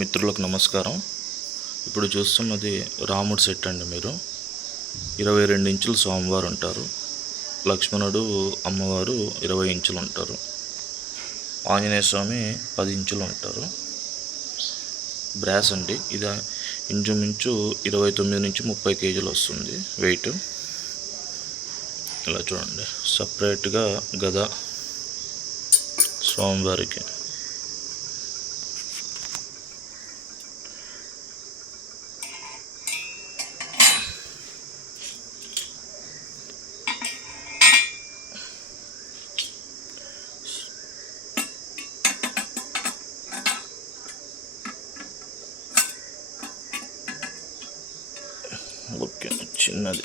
మిత్రులకు నమస్కారం. ఇప్పుడు చూస్తున్నది రాముడి సెట్ అండి. మీరు 22 ఇంచులు స్వామివారు ఉంటారు, లక్ష్మణుడు అమ్మవారు 20 ఇంచులు ఉంటారు, ఆంజనేయ స్వామి 10 ఇంచులు ఉంటారు. బ్రాస్ అండి. ఇది ఇంచుమించు 29 నుంచి 30 కేజీలు వస్తుంది వెయిట్. ఇలా చూడండి, సపరేట్గా గద స్వామివారికి. ఓకే, చిన్నది.